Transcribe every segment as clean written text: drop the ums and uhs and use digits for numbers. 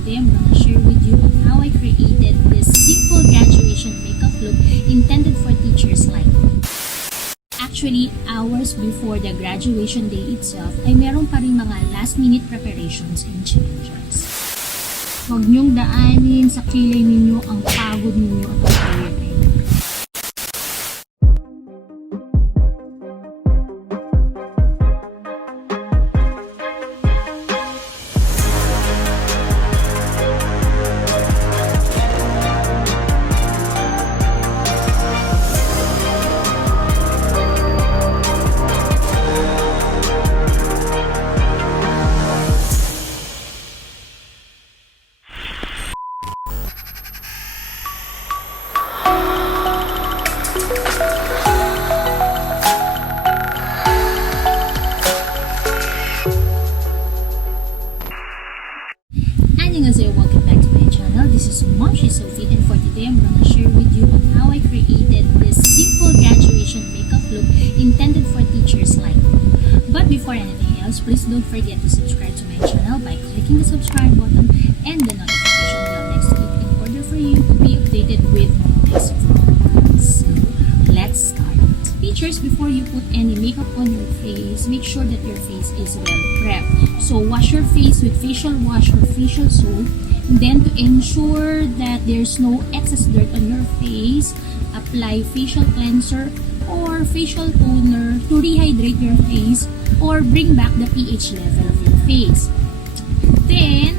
today I'm gonna share with you on how I created this simple graduation makeup look intended for teachers like me. Actually, hours before the graduation day itself ay meron pa rin mga last minute preparations and challenges. Huwag niyong daanin sa kilay ninyo ang pagod ninyo at ang ninyo. Welcome back to my channel. This is Momshie Sophie, and for today I'm gonna share with you on how I created this simple graduation makeup look intended for teachers like me. But before anything else, please don't forget to subscribe to my channel by clicking the subscribe button and the notification bell next to it in order for you to be updated with my next vlog. So let's start. Teachers, before you put any makeup on your face, make sure that your face is well prepped. So wash your face with facial wash or facial soap. Then to ensure that there's no excess dirt on your face, apply facial cleanser or facial toner to rehydrate your face or bring back the pH level of your face. Then,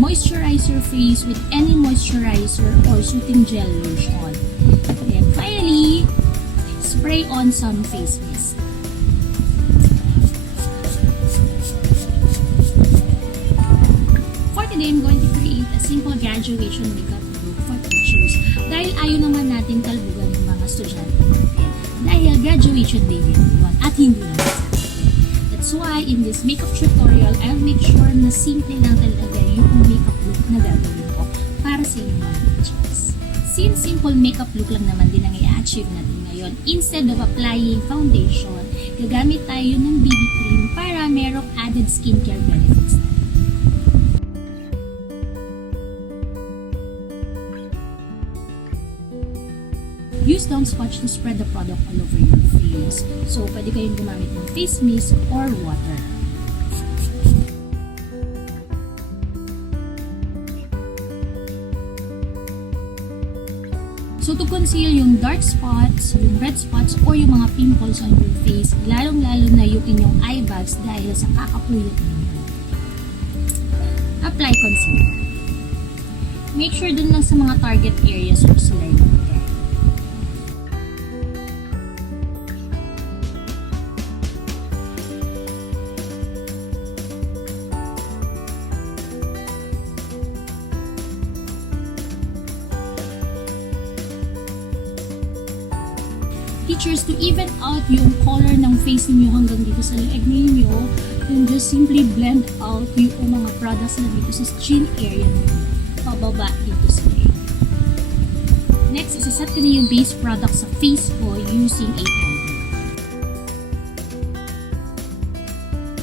moisturize your face with any moisturizer or soothing gel lotion. Then finally, spray on some face mist. Today, I'm going to create a simple graduation makeup look for teachers dahil ayaw naman natin kalbugan ng mga estudyante natin dahil graduation day din yun at hindi naman sa atin. That's why in this makeup tutorial, I'll make sure na simple lang talaga yung makeup look na gagawin ko para sa inyo mga teachers. Since simple makeup look lang naman din ang i-achieve natin ngayon, instead of applying foundation, gagamit tayo ng BB cream para merong added skincare benefits. Use down sponge to spread the product all over your face. So, pwede kayong gumamit ng face mist or water. So, to conceal yung dark spots, yung red spots, or yung mga pimples on your face, lalong-lalo na yung inyong eye bags dahil sa kakapuyat ninyo. Apply concealer. Make sure dun lang sa mga target areas yung sila yung teachers, to even out yung color ng face niyo hanggang dito sa leeg niyo, then just simply blend out yung mga products na dito sa chin area niyo, pababa dito sa leeg. Next, isaset ko na yung base product sa face ko using a powder.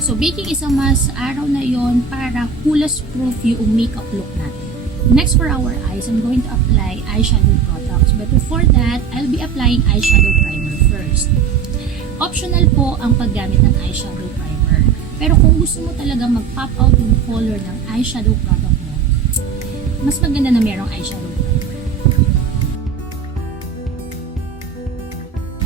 So, baking is a must araw na yon para hulas-proof yung makeup look natin. Next, for our eyes, I'm going to apply eyeshadow products. But before that, I'll be applying eyeshadow primer first. Optional po ang paggamit ng eyeshadow primer. Pero kung gusto mo talaga mag-pop out yung color ng eyeshadow product mo, mas maganda na merong eyeshadow primer.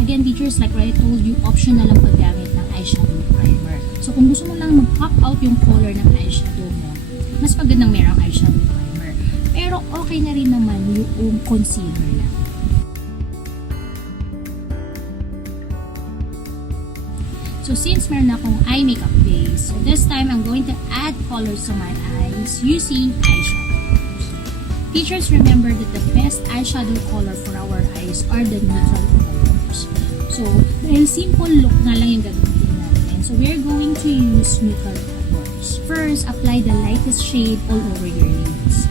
Again, teachers, like what I told you, optional ang paggamit ng eyeshadow primer. So kung gusto mo lang mag-pop out yung color ng eyeshadow mo, mas magandang merong eyeshadow primer. Pero okay na rin naman yung concealer lang. So since meron akong eye makeup base, so this time I'm going to add colors to my eyes using eyeshadow. Teachers, remember that the best eyeshadow color for our eyes are the neutral colors. So dahil simple look na lang yung gagamitin natin, so we're going to use neutral colors. First, apply the lightest shade all over your lids.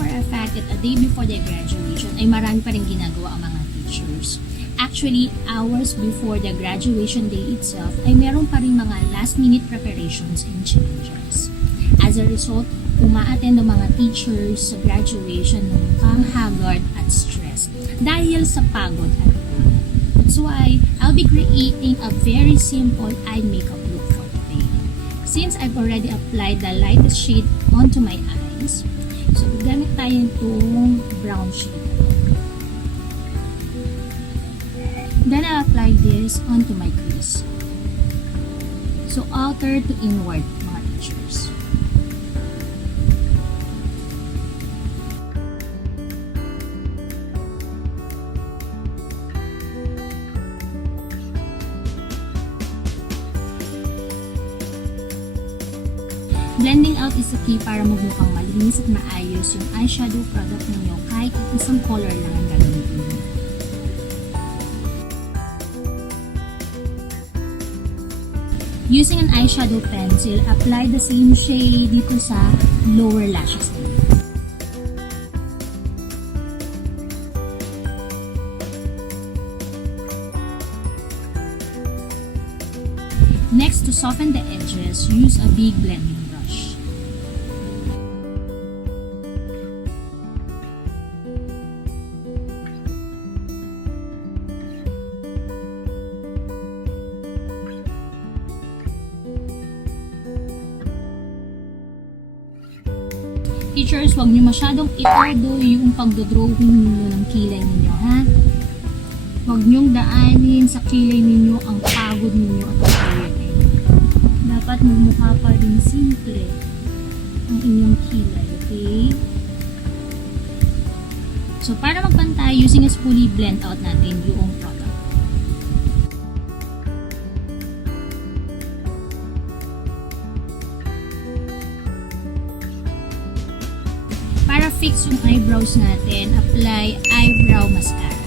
for a fact that a day before the graduation ay marami pa rin ginagawa ang mga teachers. Actually, hours before the graduation day itself ay meron pa rin mga last-minute preparations and changes. As a result, umaattend ang mga teachers sa graduation ng mukhang haggard at stress dahil sa pagod at pagod. That's why I'll be creating a very simple eye makeup look for today. Since I've already applied the lightest shade onto my eyes, so gamit tayo itong brown shade. Then I'll apply this onto my crease. So outer to inward, mga teachers. Blending out is the key para magmukhang malinis at maayos yung eyeshadow product ninyo kahit isang color lang ang gagamitin niyo. Using an eyeshadow pencil, apply the same shade dito sa lower lashes niyo. Next, to soften the edges, use a big blending brush. Teachers, huwag niyo masyadong i-ordo yung pagdodrawing ninyo ng kilay ninyo, ha? Huwag niyong daanin sa kilay ninyo ang pagod ninyo at pagkayat ninyo. Dapat magmukha pa rin simple ang inyong kilay, okay? So, para magpantay, using a spoolie, blend out natin yung product. Para fix yung eyebrows natin, apply eyebrow mascara.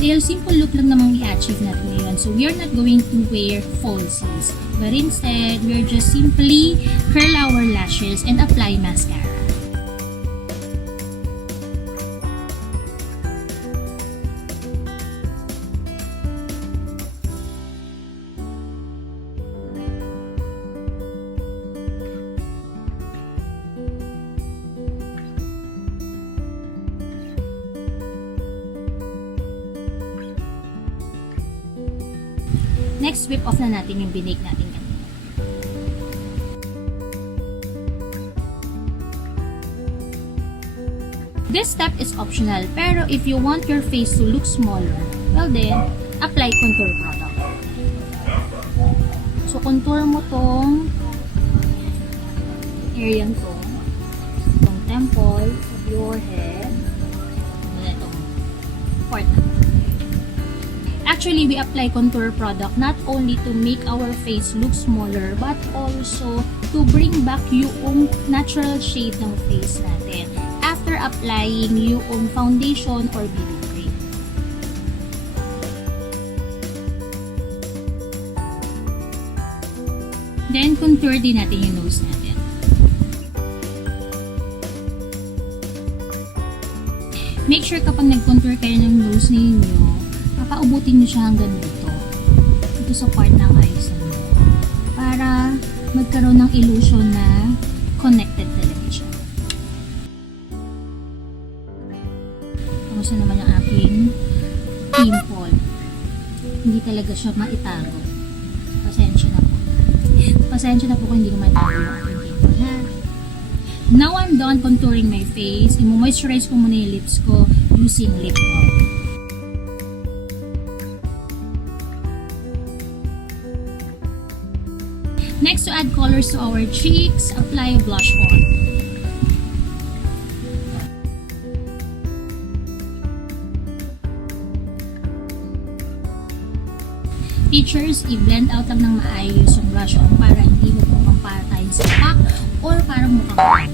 Dahil simple look lang namang i-achieve natin ngayon, so we are not going to wear falsies. But instead, we are just simply curl our lashes and apply mascara. Next, whip off na natin yung binake natin kanina. This step is optional, pero if you want your face to look smaller, well then, apply contour product. So, contour mo tong area to, itong temple of your head, and itong part natin. Actually, we apply contour product not only to make our face look smaller, but also to bring back yung natural shape ng face natin after applying yung foundation or BB cream. Then, contour din natin yung nose natin. Make sure kapag nag-contour kayo ng nose ninyo, paubutin nyo siya hanggang dito sa part ng eyes nyo para magkaroon ng illusion na connected talaga siya. Kamusta naman yung aking pimple? Hindi talaga siya maitago. Pasensya na po. Pasensya na po kung hindi ko maitago yung aking pimple, ha? Now I'm done contouring my face. I-moisturize ko muna yung lips ko using lip balm. Next, to add colors to our cheeks, apply a blush on. Teachers, i-blend out lang ng maayos yung blush on para hindi mo mukhang para tayong sapak or parang mukhang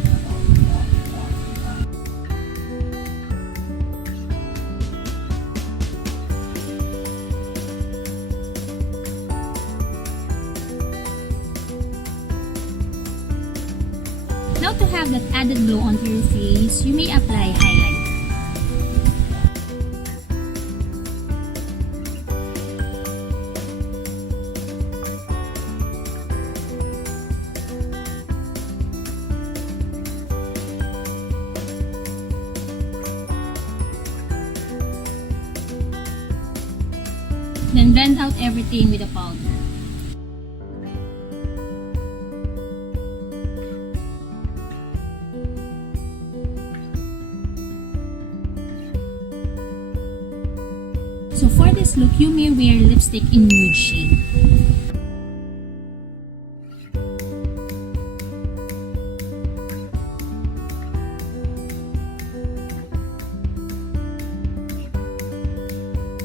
want to have that added glow onto your face, you may apply highlight. Then blend out everything with a powder. So for this look, you may wear lipstick in nude shade.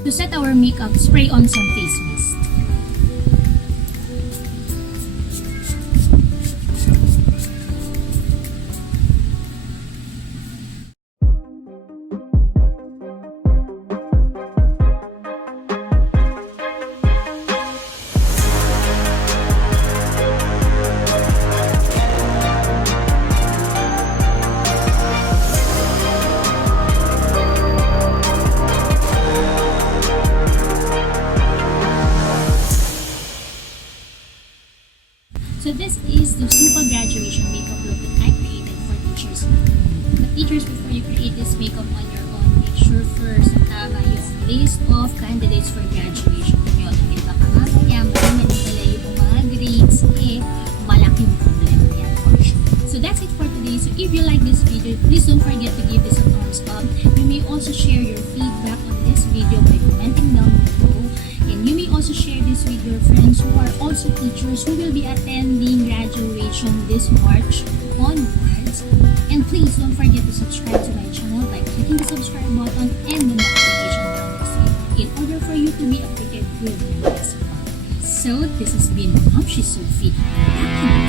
To set our makeup, spray on some face mist. So this is the simple graduation makeup look that I created for teachers. But teachers, before you create this makeup on your own, make sure first na tama yung list of candidates for graduation nyo. Dahil baka mamaya mali pala yung mga grades, malaking problema yan for sure. So that's it for today. So if you like this video, please don't forget to give this a thumbs up. You may also share your feedback on this video by commenting down below. And you may also share this with your friends who are also teachers who will be attending graduation this March onwards. And please don't forget to subscribe to my channel by clicking the subscribe button and the notification bell next to it in order for you to be updated with the next vlog. So this has been Momshie Sophie. Back in